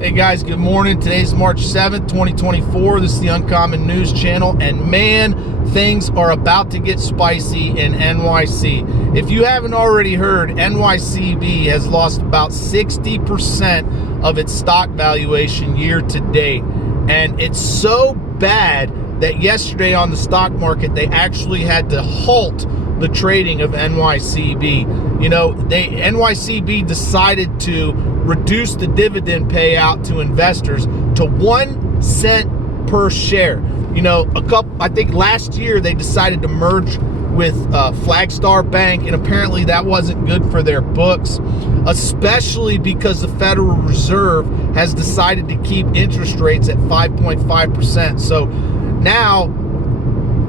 Hey guys, good morning. Today's March 7th, 2024. This is the Uncommon News Channel, and man, things are about to get spicy in NYC. If you haven't already heard, NYCB has lost about 60% of its stock valuation year to date. And it's so bad that yesterday on the stock market, they actually had to halt the trading of NYCB. You know, NYCB decided to reduce the dividend payout to investors to 1 cent per share. You know, I think last year they decided to merge with Flagstar Bank, and apparently that wasn't good for their books, especially because the Federal Reserve has decided to keep interest rates at 5.5%. So now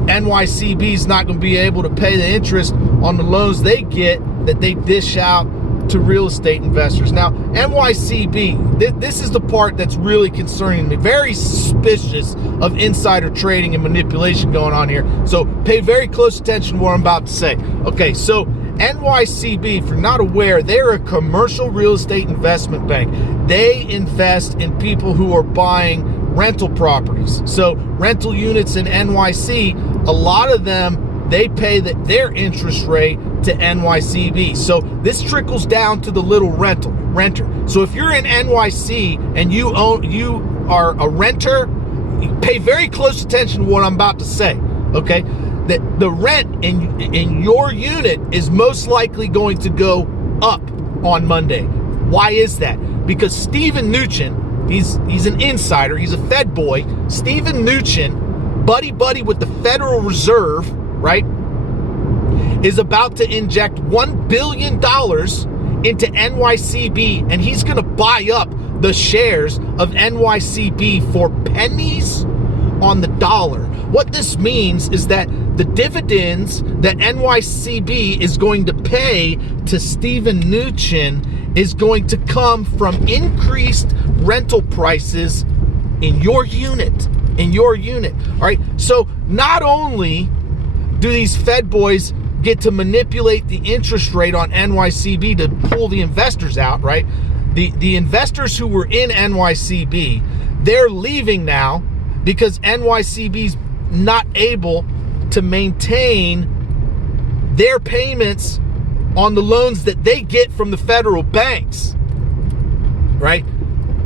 NYCB is not going to be able to pay the interest on the loans they get that they dish out to real estate investors. Now, NYCB, this is the part that's really concerning me. Very suspicious of insider trading and manipulation going on here. So pay very close attention to what I'm about to say. Okay, so NYCB, if you're not aware, they're a commercial real estate investment bank. They invest in people who are buying rental properties. So rental units in NYC, a lot of them, they pay their interest rate to NYCB. So this trickles down to the little renter. So if you're in NYC and you are a renter, pay very close attention to what I'm about to say. Okay, that the rent in your unit is most likely going to go up on Monday. Why is that? Because Steven Mnuchin, he's an insider, he's a Fed boy. Steven Mnuchin, buddy with the Federal Reserve, right, is about to inject $1 billion into NYCB, and he's going to buy up the shares of NYCB for pennies on the dollar. What this means is that the dividends that NYCB is going to pay to Steven Mnuchin is going to come from increased rental prices in your unit. All right. So not only do these Fed boys get to manipulate the interest rate on NYCB to pull the investors out, right? The investors who were in NYCB, they're leaving now because NYCB's not able to maintain their payments on the loans that they get from the federal banks, right?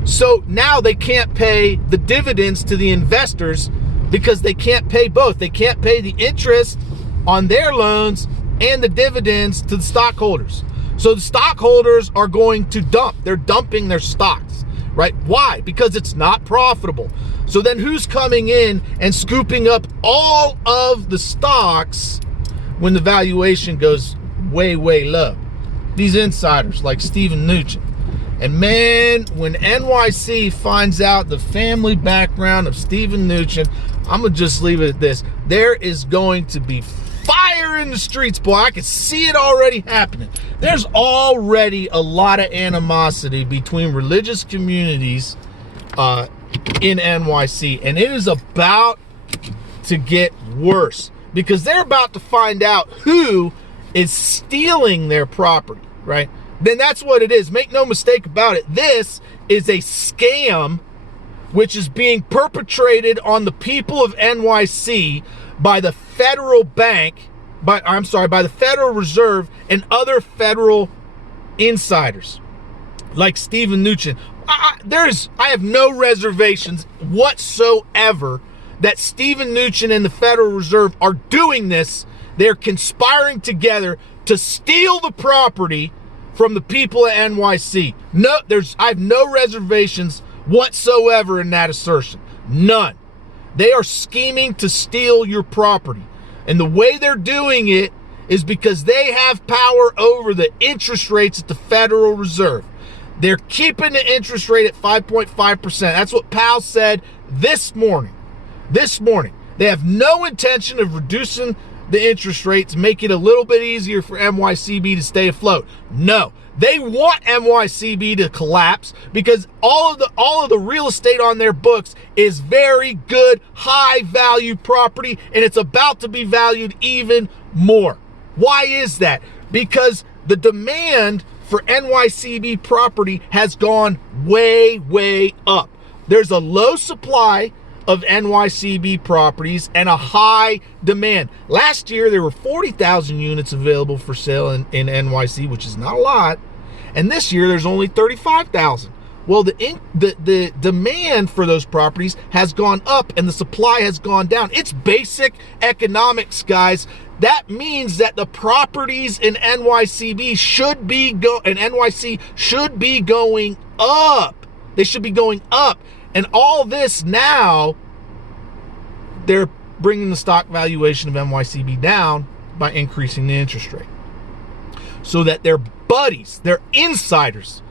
So now they can't pay the dividends to the investors because they can't pay both. They can't pay the interest on their loans and the dividends to the stockholders. So the stockholders are going to dump. They're dumping their stocks, right? Why? Because it's not profitable. So then who's coming in and scooping up all of the stocks when the valuation goes way, way low? These insiders like Steven Mnuchin. And man, when NYC finds out the family background of Steven Mnuchin, I'm going to just leave it at this. There is going to be fire in the streets, boy. I can see it already happening. There's already a lot of animosity between religious communities in NYC, and it is about to get worse because they're about to find out who is stealing their property, right? Then that's what it is. Make no mistake about it. This is a scam which is being perpetrated on the people of NYC by the federal bank, by the Federal Reserve and other federal insiders like Steven Mnuchin. I have no reservations whatsoever that Steven Mnuchin and the Federal Reserve are doing this. They're conspiring together to steal the property from the people at NYC. I have no reservations whatsoever in that assertion. None. They are scheming to steal your property. And the way they're doing it is because they have power over the interest rates at the Federal Reserve. They're keeping the interest rate at 5.5%. That's what Powell said this morning. They have no intention of reducing the interest rates, make it a little bit easier for NYCB to stay afloat. No, they want NYCB to collapse because all of the real estate on their books is very good, high value property, and it's about to be valued even more. Why is that? Because the demand for NYCB property has gone way, way up. There's a low supply of NYCB properties and a high demand. Last year, there were 40,000 units available for sale in NYC, which is not a lot. And this year, there's only 35,000. Well, the demand for those properties has gone up and the supply has gone down. It's basic economics, guys. That means that the properties in NYCB should be and NYC should be going up. They should be going up. And all this now, they're bringing the stock valuation of NYCB down by increasing the interest rate, so that their buddies, their insiders,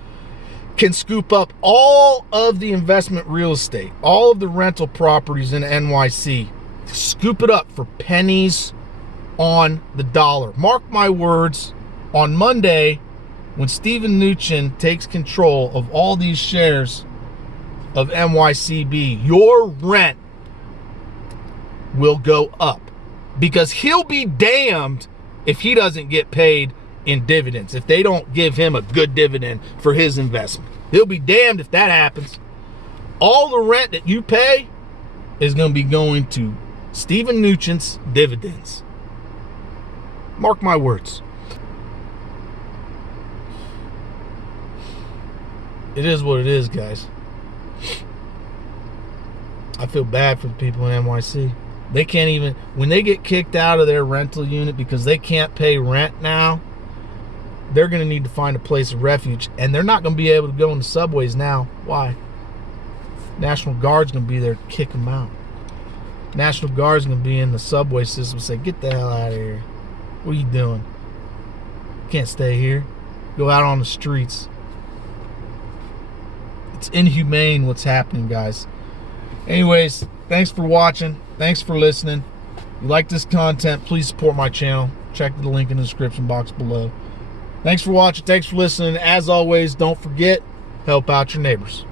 can scoop up all of the investment real estate, all of the rental properties in NYC, scoop it up for pennies on the dollar. Mark my words, on Monday, when Steven Mnuchin takes control of all these shares of NYCB, your rent will go up, because he'll be damned if he doesn't get paid in dividends, if they don't give him a good dividend for his investment. He'll be damned if that happens. All the rent that you pay is going to be going to Steven Mnuchin's dividends. Mark my words. It is what it is, guys. I feel bad for the people in NYC. They can't even, when they get kicked out of their rental unit because they can't pay rent now, they're going to need to find a place of refuge, and they're not going to be able to go in the subways now. Why? National Guard's going to be there to kick them out. National Guard's going to be in the subway system and say, get the hell out of here. What are you doing? You can't stay here. Go out on the streets. It's inhumane what's happening, guys. Anyways, thanks for watching. Thanks for listening. If you like this content, please support my channel. Check the link in the description box below. Thanks for watching. Thanks for listening. As always, don't forget, help out your neighbors.